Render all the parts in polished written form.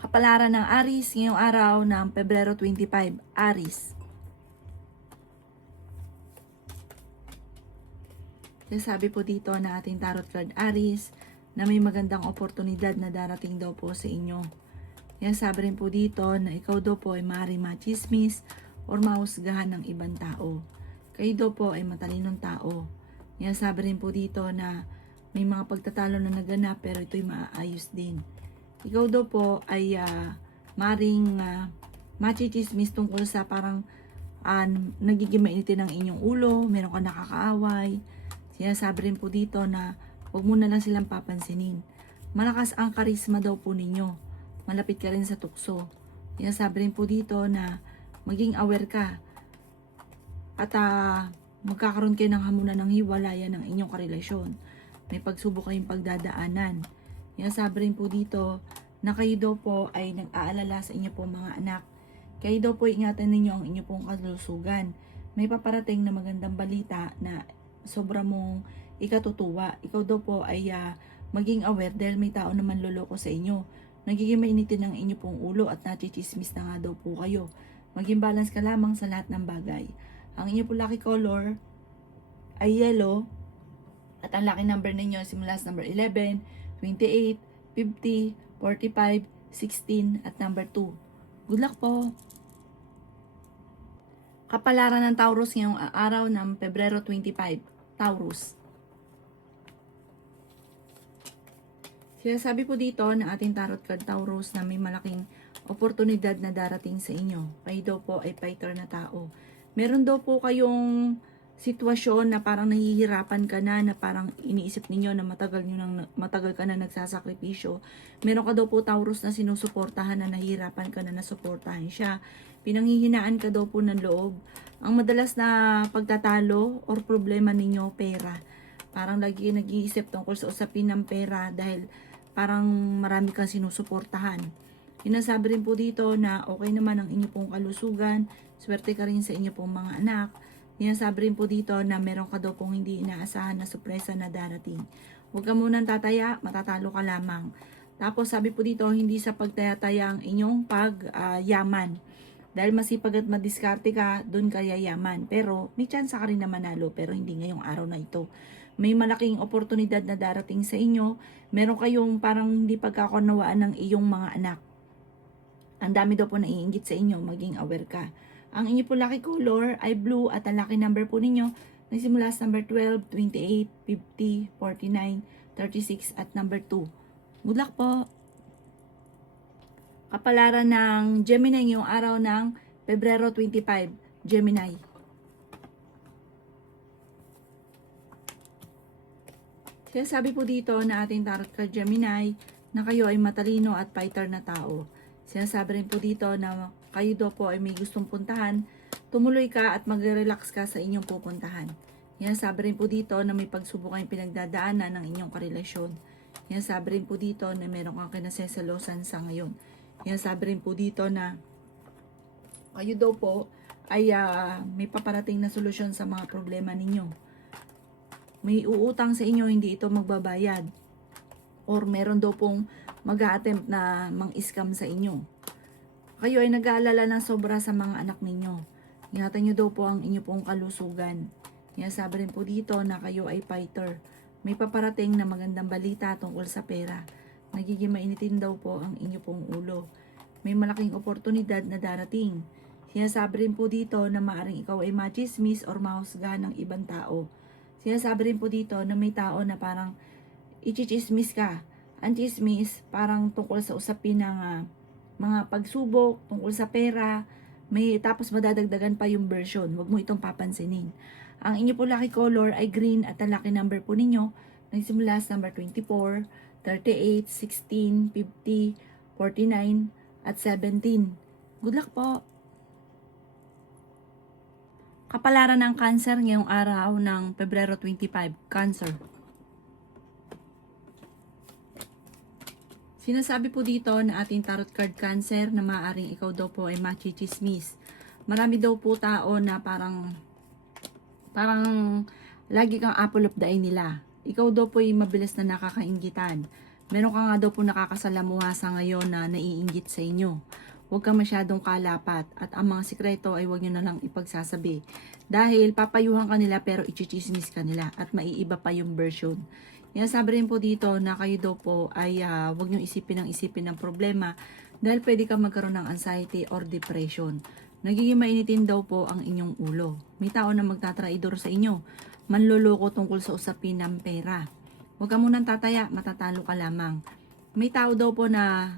Kapalaran ng Aries ngayong araw ng Pebrero 25, Aries. Sabi po dito na ating tarot card Aries na may magandang oportunidad na darating daw po sa inyo. Sabi rin po dito na ikaw daw po ay maaaring machismis or mahusgahan ng ibang tao. Kayo daw po ay matalinong tao. Sabi rin po dito na may mga pagtatalo na naganap pero ito'y maaayos din. Ikaw daw po ay maring machismis tungkol sa parang nagiging mainitin ang inyong ulo, meron ka nakakaaway. Sabi rin po dito na huwag mo na lang silang papansinin. Malakas ang karisma daw po ninyo. Malapit ka rin sa tukso. Sabi rin po dito na maging aware ka at magkakaroon kayo ng hamunan ng hiwalayan ng inyong karelasyon. May pagsubok kayong pagdadaanan. Sabi rin po dito na kayo daw po ay nag-aalala sa inyo pong mga anak. Kayo daw po ingatan ninyo ang inyo pong kalusugan. May paparating na magandang balita na sobra mong ikatutuwa. Ikaw daw po ay maging aware dahil may tao naman loloko sa inyo. Nagiging mainitin ang inyo pong ulo at nachichismis na nga daw po kayo. Maging balance ka lamang sa lahat ng bagay. Ang inyo po lucky color ay yellow at ang lucky number ninyo simula sa number 11, 28, 50, 45, 16 at number 2. Good luck po! Kapalaran ng Taurus ngayong araw ng Pebrero 25. Taurus. Sinasabi po dito na ating tarot card Taurus na may malaking oportunidad na darating sa inyo. Kayo daw po ay fighter na tao. Meron daw po kayong sitwasyon na parang nahihirapan ka na parang iniisip ninyo na matagal ka na nagsasakripisyo. Meron ka daw po Taurus na sinusuportahan na nahihirapan ka na nasuportahan siya. Pinanghihinaan ka daw po ng loob. Ang madalas na pagtatalo or problema ninyo, pera. Parang lagi nag-iisip tungkol sa usapin ng pera dahil parang marami kang sinusuportahan. Sinasabi rin po dito na okay naman ang inyo pong kalusugan, swerte ka rin sa inyo pong mga anak. Sinasabi rin po dito na meron ka daw pong hindi inaasahan na sorpresa na darating. Huwag ka munang tataya, matatalo ka lamang. Tapos sabi po dito, hindi sa pagtaya-taya ang inyong pagyaman. Dahil masipag at madiskarte ka, doon ka yayaman. Pero may chance ka rin na manalo, pero hindi ngayong araw na ito. May malaking oportunidad na darating sa inyo. Meron kayong parang hindi pagkakunawaan ng iyong mga anak. Ang dami daw po naiinggit sa inyo, maging aware ka. Ang inyo po lucky color ay blue at ang lucky number po ninyo nagsimula sa number 12, 28, 50, 49, 36 at number 2. Good luck po! Kapalaran ng Gemini ngayong araw ng Pebrero 25, Gemini. Sabi po dito na ating tarot card Gemini na kayo ay matalino at fighter na tao. Sinasabi rin po dito na kayo daw po ay may gustong puntahan, tumuloy ka at mag-relax ka sa inyong pupuntahan. Sinasabi rin po dito na may pagsubok kayong pinagdadaanan ng inyong karelasyon. Sinasabi rin po dito na meron kang kinasesalosan sa ngayon. Sinasabi rin po dito na kayo daw po ay may paparating na solusyon sa mga problema ninyo. May uutang sa inyo, hindi ito magbabayad. Or meron daw pong mag-a-attempt na mang-scam sa inyo. Kayo ay nag-aalala ng sobra sa mga anak ninyo. Ingatan nyo daw po ang inyo pong kalusugan. Sabi rin po dito na kayo ay fighter. May paparating na magandang balita tungkol sa pera. Nagiging mainitin daw po ang inyo pong ulo. May malaking oportunidad na darating. Sinasabi rin po dito na maaring ikaw ay machismis or mahusgahan ng ibang tao. Sinasabi rin po dito na may tao na parang ichichismis ka. Ang chismis parang tungkol sa usapin ng mga pagsubok, tungkol sa pera, tapos madadagdagan pa yung version. Huwag mo itong papansinin. Ang inyo po lucky color ay green at ang lucky number po ninyo nagsimula sa number 24, 38, 16, 50, 49, at 17. Good luck po! Kapalaran ng Cancer ngayong araw ng Pebrero 25, Cancer. Sinasabi po dito na ating tarot card Cancer na maaaring ikaw daw po ay machismis. Marami daw po tao na parang lagi kang apple of the eye nila. Ikaw daw po ay mabilis na nakakainggitan. Meron ka nga daw po nakakasalamuha sa ngayon na naiinggit sa inyo. Huwag ka masyadong kalapat at ang mga sikreto ay huwag nyo na lang ipagsasabi. Dahil papayuhan ka nila pero ichichismis ka nila at maiiba pa yung version. Yan, sabi rin po dito na kayo daw po ay huwag nyo isipin ng problema dahil pwede ka magkaroon ng anxiety or depression. Nagiging mainitin daw po ang inyong ulo. May tao na magtatraidor sa inyo. Manloloko tungkol sa usapin ng pera. Huwag ka munang tataya, matatalo ka lamang. May tao daw po na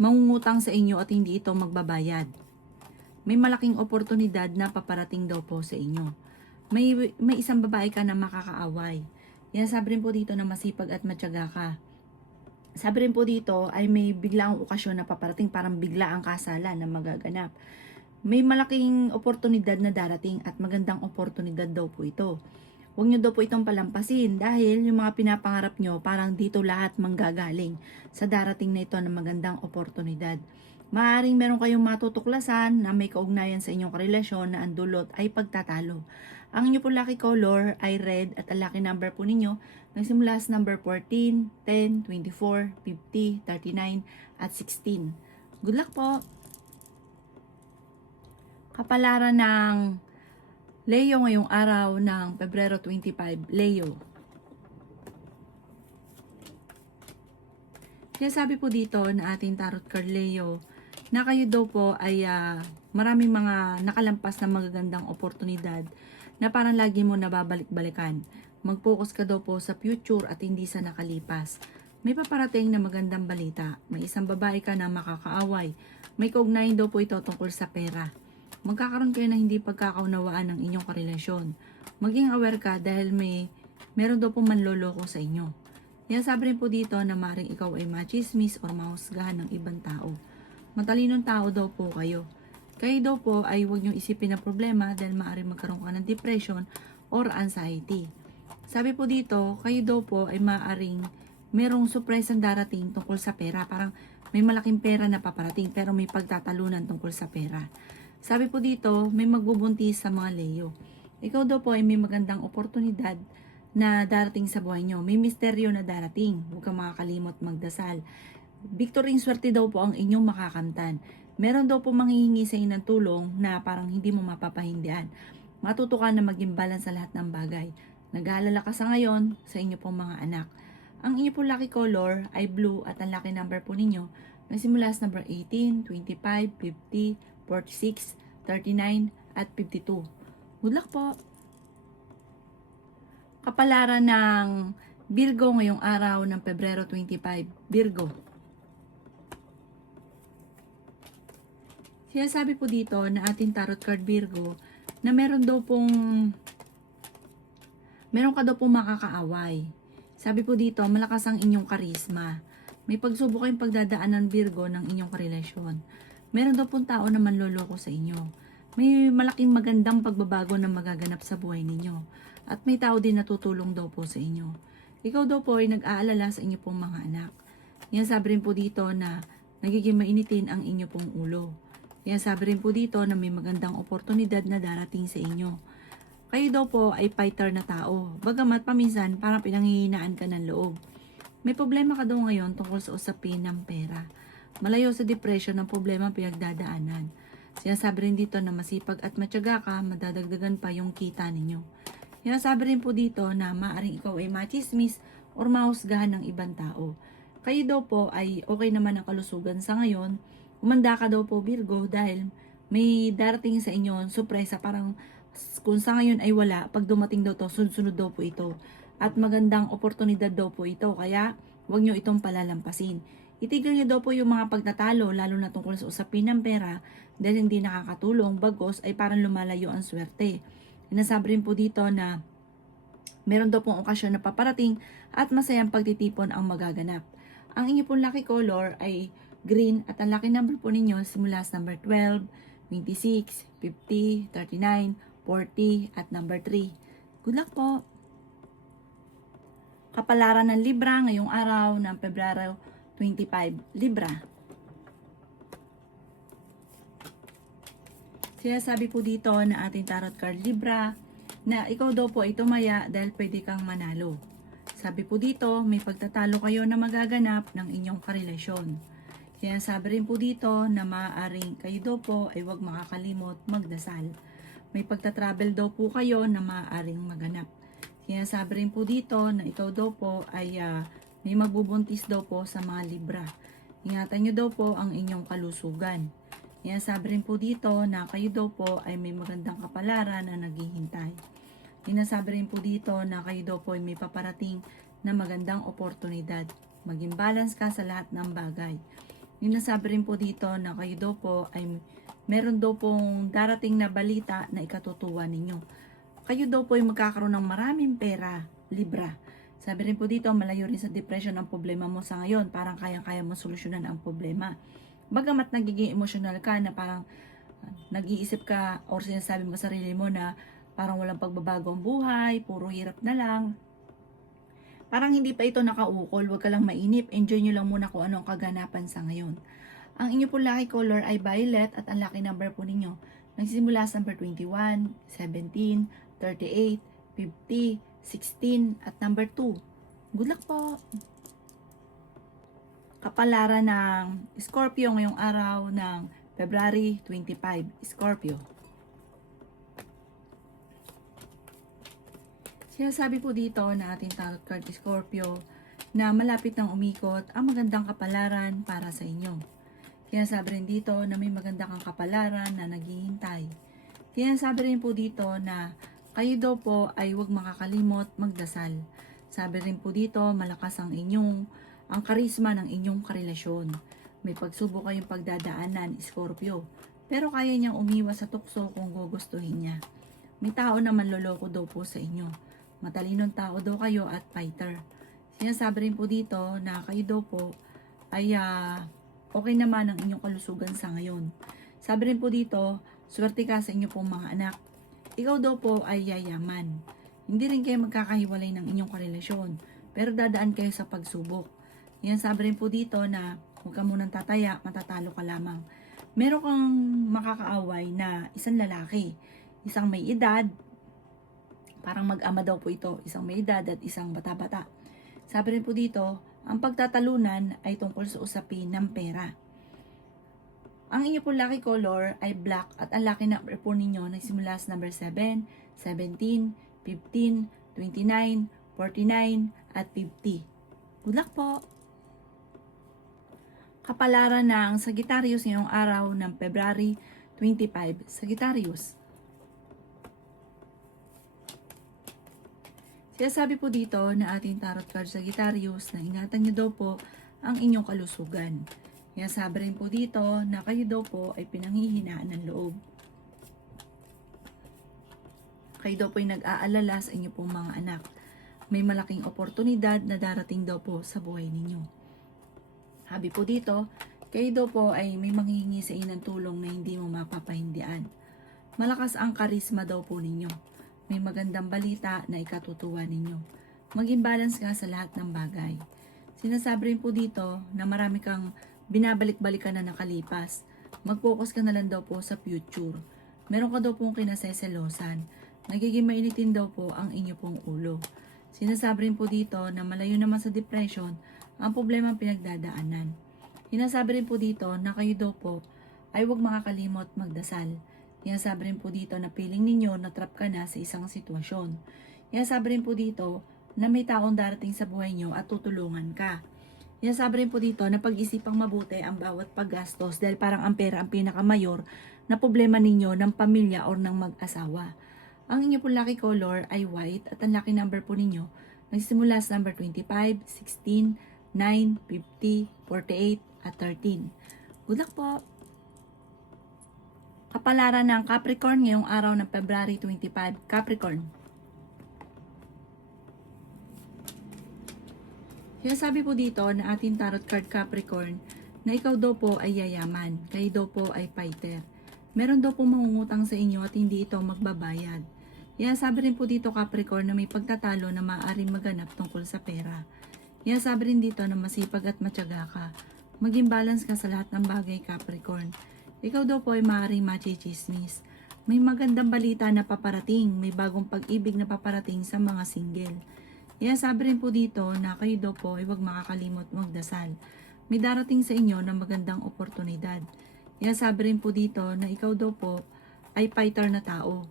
mangungutang sa inyo at hindi ito magbabayad. May malaking oportunidad na paparating daw po sa inyo. May isang babae ka na makakaaway. Yan, sabi rin po dito na masipag at matyaga ka. Sabi rin po dito ay may biglaang okasyon na paparating, parang bigla ang kasalan na magaganap. May malaking oportunidad na darating at magandang oportunidad daw po ito. Huwag nyo daw po itong palampasin dahil yung mga pinapangarap nyo parang dito lahat manggagaling sa darating na ito na magandang oportunidad. Maaaring meron kayong matutuklasan na may kaugnayan sa inyong karelasyon na ang dulot ay pagtatalo. Ang inyo po lucky color ay red at ang lucky number po ninyo nagsimula sa number 14, 10, 24, 50, 39 at 16. Good luck po! Kapalaran ng Leo ngayong araw ng Pebrero 25, Leo. Kaya sabi po dito na ating tarot card Leo, na kayo daw po ay maraming mga nakalampas na magagandang oportunidad na parang lagi mo nababalik-balikan. Mag-focus ka daw po sa future at hindi sa nakalipas. May paparating na magandang balita. May isang babae ka na makakaaway. May kaugnayan daw po ito tungkol sa pera. Magkakaroon kayo na hindi pagkakaunawaan ng inyong karelasyon. Maging aware ka dahil meron daw po manloloko sa inyo. Yan, sabi rin po dito na maring ikaw ay machismis or mahusgahan ng ibang tao. Matalinong tao daw po kayo. Kayo daw po ay huwag niyong isipin na problema dahil maaaring magkaroon ka ng depression or anxiety. Sabi po dito, kayo daw po ay maaaring merong surpresang darating tungkol sa pera. Parang may malaking pera na paparating pero may pagtatalunan tungkol sa pera. Sabi po dito, may magbubuntis sa mga Leo. Ikaw daw po ay may magandang oportunidad na darating sa buhay nyo. May misteryo na darating. Huwag kang makakalimot magdasal. Victory and swerte daw po ang inyong makakamtan. Meron daw po manghihingi sa inyo ng tulong na parang hindi mo mapapahindihan. Matuto ka na maging balance sa lahat ng bagay. Nag-aalala ka sa ngayon sa inyo pong mga anak. Ang inyo po lucky color ay blue at ang lucky number po ninyo nagsimula sa number 18, 25, 50, 46, 39, at 52. Good luck po! Kapalaran ng Virgo ngayong araw ng Pebrero 25. Virgo. Sinasabi po dito na ating tarot card Virgo na meron ka daw pong makakaaway. Sabi po dito, malakas ang inyong karisma. May pagsubok kayong pagdadaanan Virgo ng inyong karelasyon. Meron daw pong tao na manloloko sa inyo. May malaking magandang pagbabago na magaganap sa buhay ninyo. At may tao din na tutulong daw po sa inyo. Ikaw daw po ay nag-aalala sa inyo pong mga anak. Yan, sabi rin po dito na nagiging mainitin ang inyo pong ulo. Yan, sabi rin po dito na may magandang oportunidad na darating sa inyo. Kayo daw po ay fighter na tao. Bagamat paminsan parang pinanghihinaan ka ng loob. May problema ka daw ngayon tungkol sa usapin ng pera. Malayo sa depression ng problema pinagdadaanan. Sinasabi rin dito na masipag at matyaga ka, madadagdagan pa yung kita ninyo. Sinasabi rin po dito na maaaring ikaw ay machismis or mahusgahan ng ibang tao. Kayo daw po ay okay naman ang kalusugan sa ngayon. Umanda ka daw po Virgo dahil may darating sa inyo sorpresa, parang kung sa ngayon ay wala, pag dumating daw to, sunod-sunod daw po ito. At magandang oportunidad daw po ito, kaya huwag nyo itong palalampasin. Itigil nyo daw po yung mga pagtatalo, lalo na tungkol sa usapin ng pera, dahil hindi nakakatulong, bagos ay parang lumalayo ang swerte. Inasabi rin po dito na meron daw pong okasyon na paparating at masayang pagtitipon ang magaganap. Ang inyo pong lucky color ay green at ang lucky number po ninyo simula sa number 12, 26, 50, 39, 40 at number 3. Good luck po! Kapalaran ng Libra ngayong araw ng Pebrero 25, Libra. Sinasabi po dito na ating tarot card Libra na ikaw daw po ay tumaya dahil pwede kang manalo. Sabi po dito, may pagtatalo kayo na magaganap ng inyong karelasyon. Kaya sabi rin po dito na maaaring kayo daw po ay huwag makakalimot magdasal. May pagtatravel daw po kayo na maaaring maganap. Kaya sabi rin po dito na ikaw daw po ay may magbubuntis daw po sa mga Libra. Ingatan nyo daw po ang inyong kalusugan. Kaya sabi rin po dito na kayo daw po ay may magandang kapalaran na naghihintay. Sinasabi rin po dito na kayo daw po ay may paparating na magandang oportunidad. Maging balance ka sa lahat ng bagay. Sinasabi rin po dito na kayo daw po ay meron daw pong darating na balita na ikatutuwa ninyo. Kayo daw po ay magkakaroon ng maraming pera, Libra. Sabi rin po dito, malayo rin sa depression ang problema mo sa ngayon. Parang kayang-kaya mo solusyonan ang problema. Bagamat nagiging emotional ka na parang nag-iisip ka or sinasabi mo sa sarili mo na parang walang pagbabago ang buhay, puro hirap na lang. Parang hindi pa ito nakaukol, huwag ka lang mainip, enjoy nyo lang muna kung ano ang kaganapan sa ngayon. Ang inyo po lucky color ay violet at ang lucky number po ninyo nagsisimula sa number 21, 17, 38, 50, 16 at number 2. Good luck po! Kapalaran ng Scorpio ngayong araw ng February 25. Scorpio. Sinasabi po dito na ating tarot card Scorpio na malapit nang umikot ang magandang kapalaran para sa inyo. Kaya sabi rin dito na may maganda kang kapalaran na naghihintay. Kaya sabi rin po dito na kayo daw po ay huwag makakalimot magdasal. Sabi rin po dito malakas ang karisma ng inyong karelasyon. May pagsubok kayong pagdadaanan, Scorpio. Pero kaya niyang umiwas sa tukso kung gugustuhin niya. May tao na manloloko daw po sa inyo. Matalinong tao daw kayo at fighter. Sinasabi rin po dito na kayo daw po ay okay naman ang inyong kalusugan sa ngayon. Sabi rin po dito, swerte ka sa inyo pong mga anak. Ikaw daw po ay yayaman. Hindi rin kayo magkakahiwalay ng inyong karelasyon. Pero dadaan kayo sa pagsubok. Yan sabi rin po dito na huwag ka munang tataya, matatalo ka lamang. Meron kang makakaaway na isang lalaki, isang may edad, parang mag-ama daw po ito, isang may edad at isang bata-bata. Sabi rin po dito, ang pagtatalunan ay tungkol sa usapin ng pera. Ang inyo po lucky color ay black at ang lucky number po ninyo nagsimula sa number 7, 17, 15, 29, 49 at 50. Good luck po! Kapalaran ng Sagittarius ngayong araw ng February 25. Sagittarius. Sinasabi po dito na ating tarot card Sagittarius na ingatan nyo daw po ang inyong kalusugan. Sinasabi rin po dito na kayo daw po ay pinanghihinaan ng loob. Kayo daw po ay nag-aalala sa inyo pong mga anak. May malaking oportunidad na darating daw po sa buhay ninyo. Habi po dito, kayo daw po ay may manghihingi sa inyo ng tulong na hindi mo mapapahindian. Malakas ang karisma daw po ninyo. May magandang balita na ikatutuwa ninyo. Maging balance ka sa lahat ng bagay. Sinasabi rin po dito na marami kang binabalik-balikan na nakalipas. Mag-focus ka na lang daw po sa future. Meron ka daw pong kinaseselosan. Nagiging mainitin daw po ang inyo pong ulo. Sinasabi rin po dito na malayo naman sa depression ang problema ang pinagdadaanan. Sinasabi rin po dito na kayo daw po ay huwag makakalimot magdasal. Sinasabi rin po dito na feeling ninyo na trap ka na sa isang sitwasyon. Sinasabi rin po dito na may taong darating sa buhay nyo at tutulungan ka. Sinasabi rin po dito na pag-isipang mabuti ang bawat paggastos dahil parang ang pera ang pinakamayor na problema ninyo ng pamilya o ng mag-asawa. Ang inyo po lucky color ay white at ang lucky number po ninyo nagsimula sa number 25, 16, 9, 50, 48, at 13. Good luck po! Kapalaran ng Capricorn ngayong araw ng February 25. Capricorn. Sinasabi po dito na ating tarot card Capricorn na ikaw daw po ay yayaman, kayo daw po ay fighter. Meron daw po mangungutang sa inyo at hindi ito magbabayad. Sabi rin po dito Capricorn na may pagtatalo na maaaring maganap tungkol sa pera. Sabi rin dito na masipag at matyaga ka. Maging balance ka sa lahat ng bagay Capricorn. Ikaw daw po ay maaaring machichismis. May magandang balita na paparating, may bagong pag-ibig na paparating sa mga single. Kaya sabi rin po dito na kayo daw po ay huwag makakalimot magdasal. May darating sa inyo na magandang oportunidad. Kaya sabi rin po dito na ikaw daw po ay fighter na tao.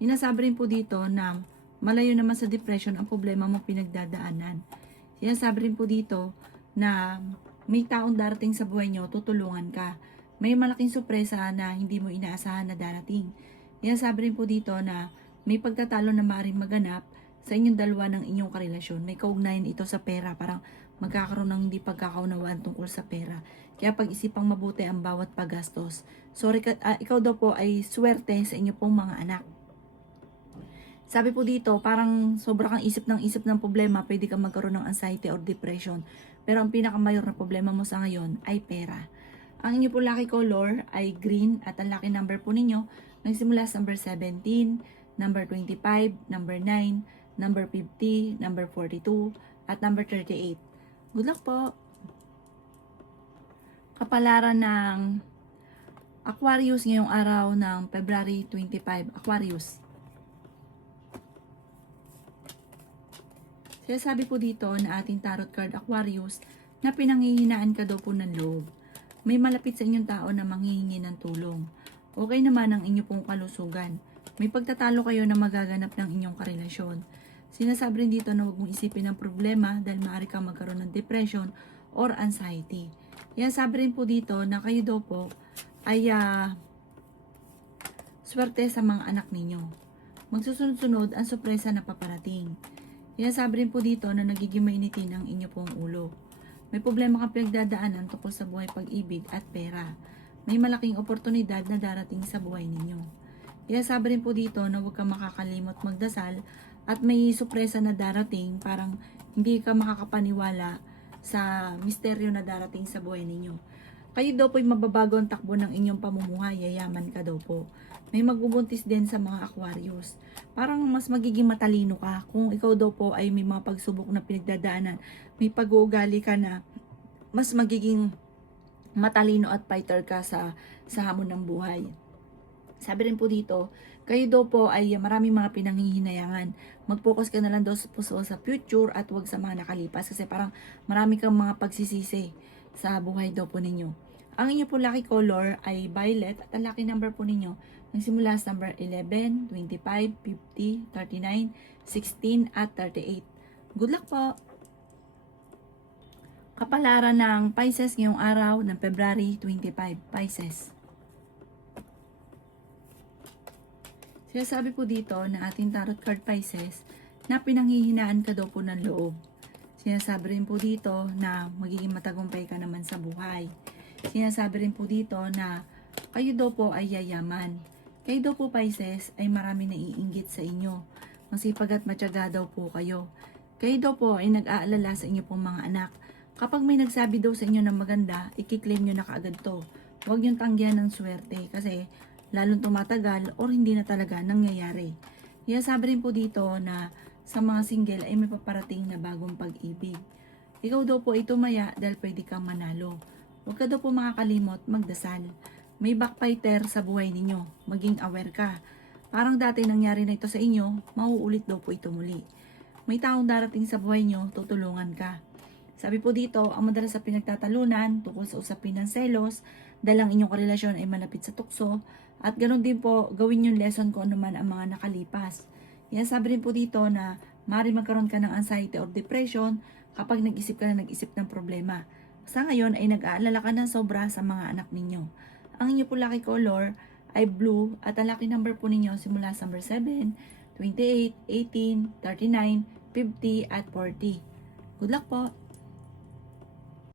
Sinasabi rin po dito na malayo naman sa depression ang problema mo pinagdadaanan. Sinasabi rin po dito na may taong darating sa buhay nyo, tutulungan ka. May malaking sorpresa na hindi mo inaasahan na darating. Sinasabi rin po dito na may pagtatalo na maaaring maganap sa inyong dalawa ng inyong karelasyon. May kaugnayan ito sa pera, parang magkakaroon ng hindi pagkakaunawaan tungkol sa pera. Kaya pag-isipang mabuti ang bawat paggastos. Sorry, ikaw daw po ay swerte sa inyo pong mga anak. Sabi po dito, parang sobra kang isip ng problema, pwede kang magkaroon ng anxiety or depression. Pero ang pinakamayor na problema mo sa ngayon ay pera. Ang inyo po lucky color ay green at ang lucky number po ninyo nagsimula sa number 17, number 25, number 9, number 50, number 42, at number 38. Good luck po! Kapalaran ng Aquarius ngayong araw ng February 25. Aquarius. Sabi po dito na ating tarot card Aquarius na pinanghihinaan ka daw po ng loob. May malapit sa inyong tao na manghihingi ng tulong. Okay naman ang inyo pong kalusugan. May pagtatalo kayo na magaganap ng inyong karelasyon. Sinasabi rin dito na huwag mong isipin ang problema dahil maaari kang magkaroon ng depression or anxiety. Yan sabi rin po dito na kayo daw po ay swerte sa mga anak ninyo. Magsusunod-sunod ang sorpresa na paparating. Yan sabi rin po dito na nagiging mainitin ang inyo pong ulo. May problema kang pinagdadaanan tungkol sa buhay pag-ibig at pera. May malaking oportunidad na darating sa buhay ninyo. Kaya sabi rin po dito na huwag kang makakalimot magdasal at may sorpresa na darating, parang hindi ka makakapaniwala sa misteryo na darating sa buhay ninyo. Kayo daw po ay mababago ang takbo ng inyong pamumuhay, yayaman ka daw po. May magbubuntis din sa mga Aquarius. Parang mas magiging matalino ka kung ikaw daw po ay may mga pagsubok na pinagdadaanan. May pag-uugali ka na mas magiging matalino at fighter ka sa hamon ng buhay. Sabi rin po dito, kayo daw po ay maraming mga pinanghihinayangan. Mag-focus ka na lang daw sa future at wag sa mga nakalipas kasi parang marami kang mga pagsisisi sa buhay daw po ninyo. Ang inyo po lucky color ay violet at ang lucky number po ninyo nagsimula sa number 11, 25, 50, 39, 16 at 38. Good luck po! Kapalaran ng Pisces ngayong araw ng February 25. Pisces. Sinasabi po dito na ating tarot card Pisces na pinanghihinaan ka daw po ng loob. Sinasabi rin po dito na magiging matagumpay ka naman sa buhay. Sinasabi rin po dito na kayo daw po ay yayaman. Kayo daw po Pisces ay marami naiinggit sa inyo. Masipag at matyaga daw po kayo. Kayo daw po ay nag-aalala sa inyo pong mga anak. Kapag may nagsabi daw sa inyo ng maganda, ikiklaim nyo na kaagad to. Huwag nyo tanggihan ng swerte kasi lalong tumatagal or hindi na talaga nangyayari. Kaya sabi rin po dito na sa mga single ay may paparating na bagong pag-ibig. Ikaw daw po ay tumaya dahil pwede kang manalo. Huwag ka daw po makakalimot magdasal. May backfighter sa buhay ninyo. Maging aware ka. Parang dati nangyari na ito sa inyo, mauulit daw po ito muli. May taong darating sa buhay nyo, tutulungan ka. Sabi po dito, ang madalas sa pinagtatalunan tungkol sa usapin ng selos, dahil ang inyong karelasyon ay malapit sa tukso, at ganoon din po, gawin yung lesson kung ano man ang mga nakalipas. Yan sabi rin po dito na maaari magkaroon ka ng anxiety or depression kapag nag-isip ka na nag-isip ng problema. Sa ngayon ay nag-aalala ka ng sobra sa mga anak ninyo. Ang inyo po lucky color ay blue at ang lucky number po ninyo simula sa number 7, 28, 18, 39, 50 at 40. Good luck po!